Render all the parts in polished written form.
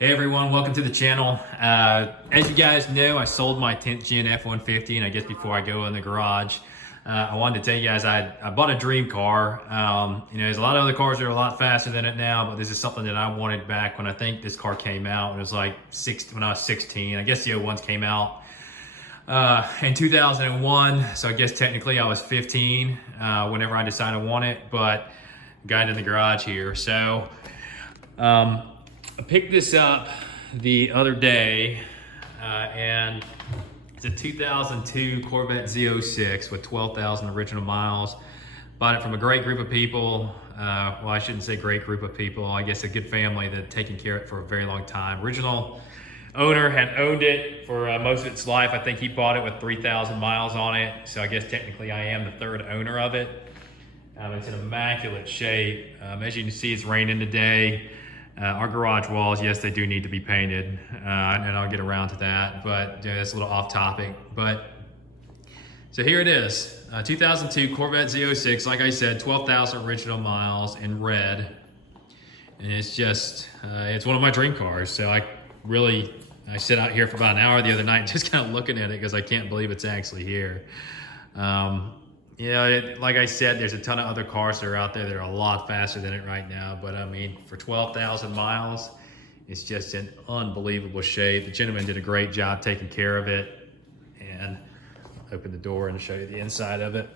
Hey everyone, welcome to the channel. As you guys know, I sold my 10th gen F-150, and I guess before I go in the garage, I wanted to tell you guys I bought a dream car. There's a lot of other cars that are a lot faster than it now, but this is something that I wanted back when I think this car came out. It was like when I was 16. I guess the 01s came out in 2001, so I guess technically I was 15 whenever I decided I want it, but got it in the garage here. So I picked this up the other day, and it's a 2002 Corvette Z06 with 12,000 original miles. Bought it from a great group of people. Well, I shouldn't say great group of people. I guess a good family that had taken care of it for a very long time. Original owner had owned it for most of its life. I think he bought it with 3,000 miles on it. So I guess technically I am the third owner of it. It's in immaculate shape. As you can see, it's raining today. Our garage walls, yes, they do need to be painted, and I'll get around to that, but that's a little off topic. But so here it is, 2002 Corvette Z06, like I said, 12,000 original miles in red, and it's just, it's one of my dream cars. So I sit out here for about an hour the other night just kind of looking at it because I can't believe it's actually here. Like I said, there's a ton of other cars that are out there that are a lot faster than it right now. But I mean, for 12,000 miles, it's just in unbelievable shape. The gentleman did a great job taking care of it. And open the door and show you the inside of it.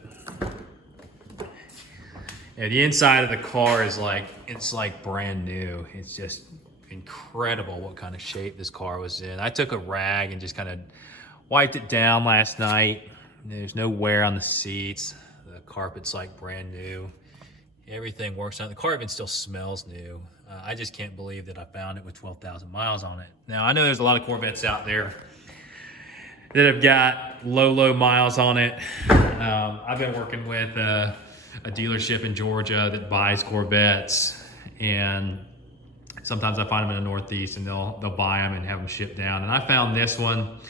And the inside of the car is it's like brand new. It's just incredible what kind of shape this car was in. I took a rag and just kind of wiped it down last night. There's no wear on the seats. The carpet's like brand new. Everything works on it. The car even still smells new. I just can't believe that I found it with 12,000 miles on it. Now, I know there's a lot of Corvettes out there that have got low miles on it. I've been working with a dealership in Georgia that buys Corvettes, and sometimes I find them in the Northeast, and they'll buy them and have them shipped down. And I found this one.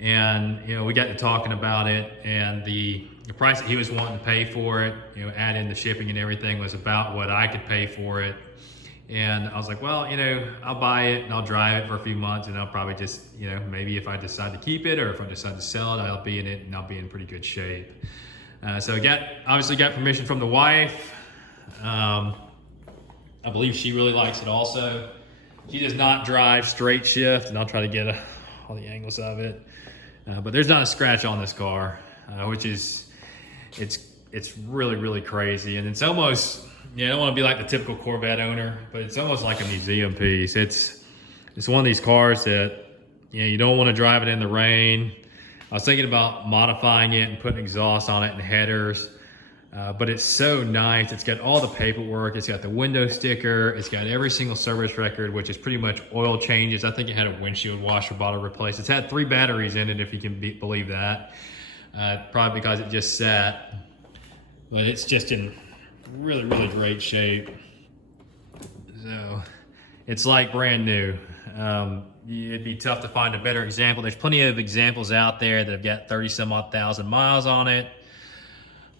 And we got to talking about it, and the price that he was wanting to pay for it, add in the shipping and everything, was about what I could pay for it. And I was like, well, I'll buy it and I'll drive it for a few months, and I'll probably just, maybe if I decide to keep it or if I decide to sell it, I'll be in it and I'll be in pretty good shape. So I obviously got permission from the wife. I believe she really likes it also. She does not drive straight shift, and I'll try to get all the angles of it. But there's not a scratch on this car, which is, it's really crazy. And it's almost, I don't want to be like the typical Corvette owner, but it's almost like a museum piece. It's one of these cars that, you don't want to drive it in the rain. I was thinking about modifying it and putting exhaust on it and headers. But it's so nice. It's got all the paperwork. It's got the window sticker. It's got every single service record, which is pretty much oil changes. I think it had a windshield washer bottle replaced. It's had 3 batteries in it, if you can believe that. Probably because it just sat. But it's just in really great shape. So it's like brand new. It'd be tough to find a better example. There's plenty of examples out there that have got 30-some odd thousand miles on it.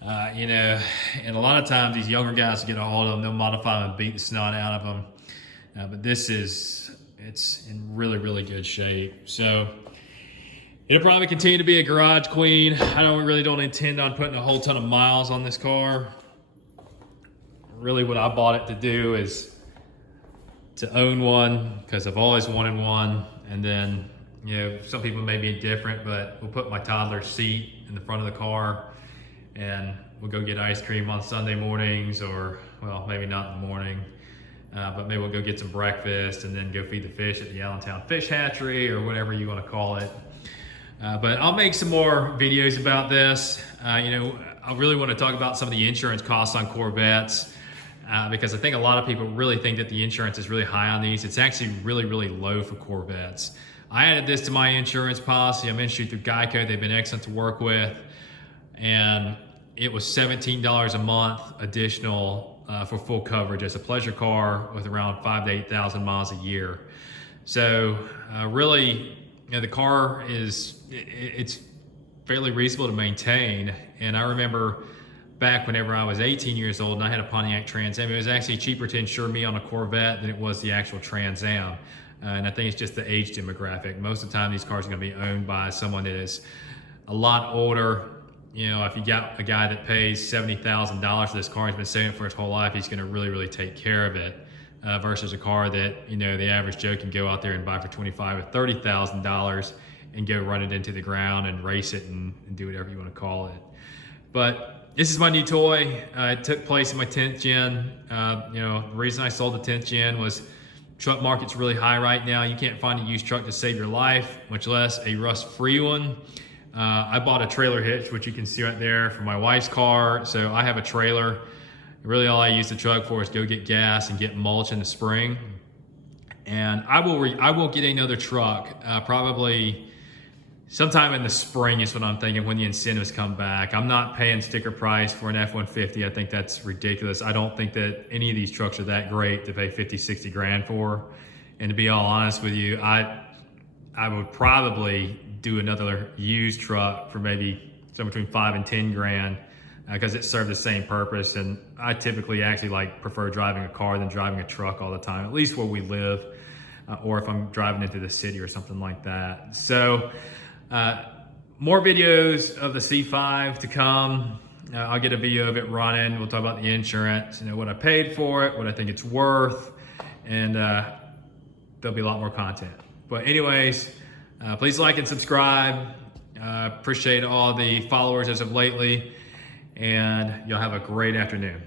And a lot of times these younger guys get a hold of them, they'll modify them and beat the snot out of them. But it's in really good shape. So it'll probably continue to be a garage queen. I really don't intend on putting a whole ton of miles on this car. Really what I bought it to do is to own one, because I've always wanted one. And then, some people may be different, but we'll put my toddler's seat in the front of the car, and we'll go get ice cream on Sunday mornings, or, well, maybe not in the morning, but maybe we'll go get some breakfast and then go feed the fish at the Allentown Fish Hatchery, or whatever you want to call it. But I'll make some more videos about this. I really want to talk about some of the insurance costs on Corvettes, because I think a lot of people really think that the insurance is really high on these. It's actually really low for Corvettes. I added this to my insurance policy. I'm insured through Geico. They've been excellent to work with. And it was $17 a month additional for full coverage as a pleasure car with around 5,000 to 8,000 miles a year. So really, the car it's fairly reasonable to maintain. And I remember back whenever I was 18 years old and I had a Pontiac Trans Am, it was actually cheaper to insure me on a Corvette than it was the actual Trans Am. And I think it's just the age demographic. Most of the time, these cars are going to be owned by someone that is a lot older. You know, if you got a guy that pays $70,000 for this car, he's been saving it for his whole life, he's going to really, really take care of it. Versus a car that, you know, the average Joe can go out there and buy for $25,000 or $30,000 and go run it into the ground and race it and do whatever you want to call it. But this is my new toy. It took place in my 10th gen. You know, the reason I sold the 10th gen was truck market's really high right now. You can't find a used truck to save your life, much less a rust-free one. I bought a trailer hitch, which you can see right there, for my wife's car. So I have a trailer. Really all I use the truck for is go get gas and get mulch in the spring. And I will get another truck, probably sometime in the spring is what I'm thinking, when the incentives come back. I'm not paying sticker price for an F-150. I think that's ridiculous. I don't think that any of these trucks are that great to pay 50, 60 grand for. And to be all honest with you, I would probably do another used truck for maybe somewhere between 5 and 10 grand because it served the same purpose. And I typically actually prefer driving a car than driving a truck all the time, at least where we live, or if I'm driving into the city or something like that. So more videos of the C5 to come. I'll get a video of it running. We'll talk about the insurance, you know, what I paid for it, what I think it's worth, and there'll be a lot more content. But anyways, please like and subscribe. Appreciate all the followers as of lately, and y'all have a great afternoon.